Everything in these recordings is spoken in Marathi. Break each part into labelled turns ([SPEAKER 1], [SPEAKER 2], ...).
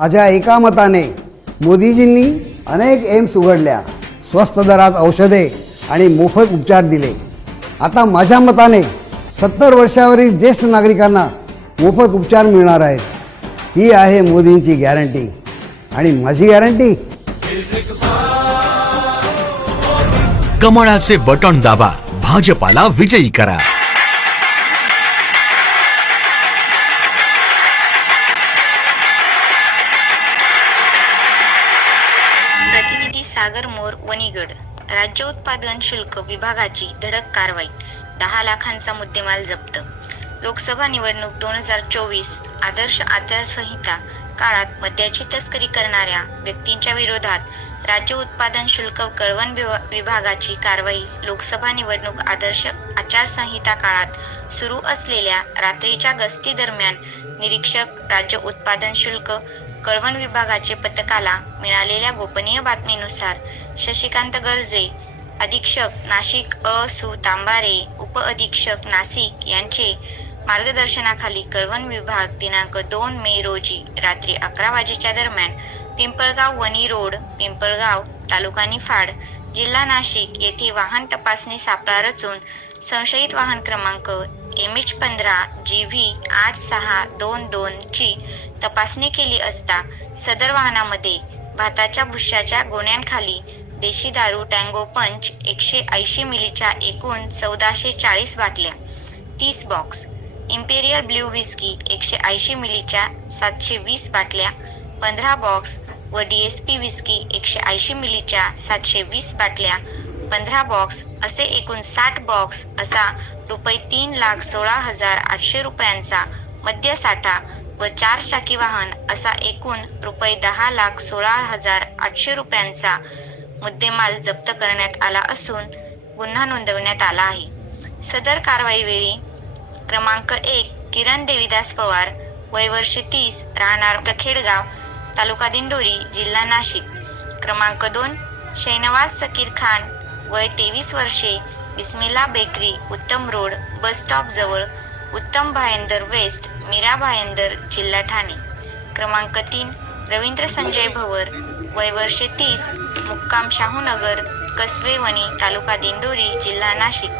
[SPEAKER 1] माझ्या एका मताने मोदीजींनी अनेक एम्स उघडल्या स्वस्त दरात औषधे आणि मोफत उपचार दिले. आता माझ्या मताने सत्तर वर्षावरील ज्येष्ठ नागरिकांना मोफत उपचार मिळणार आहेत. ही आहे मोदींची गॅरंटी. आणि माझी गॅरंटी?
[SPEAKER 2] कमळाचे बटण दाबा भाजपाला विजयी करा.
[SPEAKER 3] सागर मोर वणीगड. राज्य उत्पादन शुल्क विभागाची धडक कारवाई. दहा लाखांचा मुद्देमाल जप्त. लोकसभा निवडणूक दोन हजार चोवीस आदर्श आचारसंहिता काळात मद्याची तस्करी करणाऱ्या व्यक्तींच्या विरोधात राज्य उत्पादन शुल्क कळवण विभागाची कारवाई लोकसभा निवडणूक आदर्श आचारसंहिता काळात सुरू असलेल्या रात्रीच्या गस्ती दरम्यान निरीक्षक राज्य उत्पादन शुल्क कळवण विभागाचे पथकाला मिळालेल्या गोपनीय बातमीनुसार शशिकांत गर्जे अधीक्षक नाशिक अ. सु. तांबारे उप अधीक्षक नाशिक यांचे मार्गदर्शनाखाली कळवण विभाग दिनांक दोन मे रोजी रात्री अकरा वाजेच्या दरम्यान पिंपळगाव वणी रोड पिंपळगाव तालुका निफाड जिल्हा नाशिक येथे वाहन तपासणी सापळा रचून संशयित वाहन क्रमांक एम एच पंधरा जी व्ही आठ सहा दोन दोन ची तपासणी केली असता सदर वाहनामध्ये भाताच्या भुश्याच्या गोण्यांखाली देशी दारू टँगो पंच एकशे ऐंशी मिलीच्या एकूण चौदाशे चाळीस बाटल्या तीस बॉक्स इम्पेरियल ब्ल्यू विस्की एकशे ऐंशी मिलीच्या सातशे वीस बाटल्या पंधरा बॉक्स व डी एस पी विस्की एकशे ऐंशी मिलीच्या सातशे वीस बाटल्या पंधरा बॉक्स असे एकूण साठ बॉक्स असा रुपये तीन लाख सोळा हजार आठशे रुपयांचा मद्यसाठा व चार चाकी वाहन असा एकूण रुपये दहा लाख सोळा हजार आठशे रुपयांचा मुद्देमाल जप्त करण्यात आला असून गुन्हा नोंदवण्यात आला आहे. सदर कारवाईवेळी क्रमांक एक किरण देवीदास पवार वय वर्ष तीस राहणार खेडगाव तालुका दिंडोरी जिल्हा नाशिक. क्रमांक दोन शैनवाज सकीर खान वय तेवीस वर्षे Bismillah bakery Uttam road bus stop जवळ उत्तम भायंदर वेस्ट मीरा भायंदर जिल्हा ठाणे. क्रमांक तीन रवींद्र संजय भवर वय वर्षे तीस मुक्काम शाहूनगर कसवेवणी तालुका दिंडोरी जिल्हा नाशिक.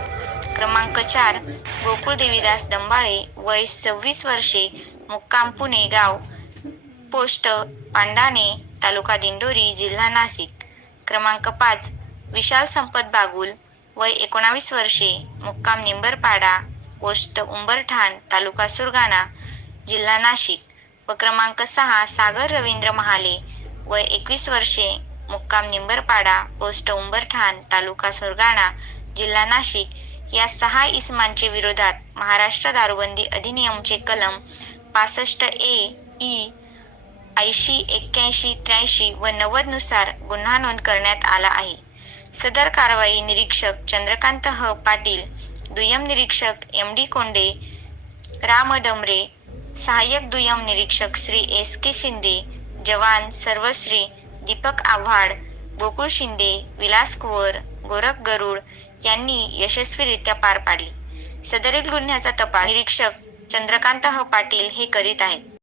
[SPEAKER 3] क्रमांक चार गोकुळ देवीदास दंबाळे वय सव्वीस वर्षे मुक्काम पुणे गाव पोस्ट पांडाणे तालुका दिंडोरी जिल्हा नाशिक. क्रमांक पाच विशाल संपत बागुल वय एकोणावीस वर्षे मुक्काम निंबरपाडा पोस्ट उंबरठाण तालुका सुरगाणा जिल्हा नाशिक. व क्रमांक सहा सागर रवींद्र महाले वय एकवीस वर्षे मुक्काम निंबरपाडा पोस्ट उंबरठाण तालुका सुरगाणा जिल्हा नाशिक. या सहा इसमांचे विरोधात महाराष्ट्र दारूबंदी अधिनियमचे कलम पासष्ट ए ई ऐंशी एक्क्याऐंशी त्र्याऐंशी व नव्वदनुसार गुन्हा नोंद करण्यात आला आहे. सदर कारवाई निरीक्षक चंद्रकांत ह. पाटील दुय्यम निरीक्षक एम. डी. कोंडे राम डमरे सहाय्यक दुय्यम निरीक्षक श्री एस. के. शिंदे जवान सर्वश्री दीपक आव्हाड गोकुळ शिंदे विलास कुवर गोरख गरुड यांनी यशस्वीरित्या पार पाडली. सदरील गुन्ह्याचा तपास निरीक्षक चंद्रकांत ह. पाटील हे करीत आहेत.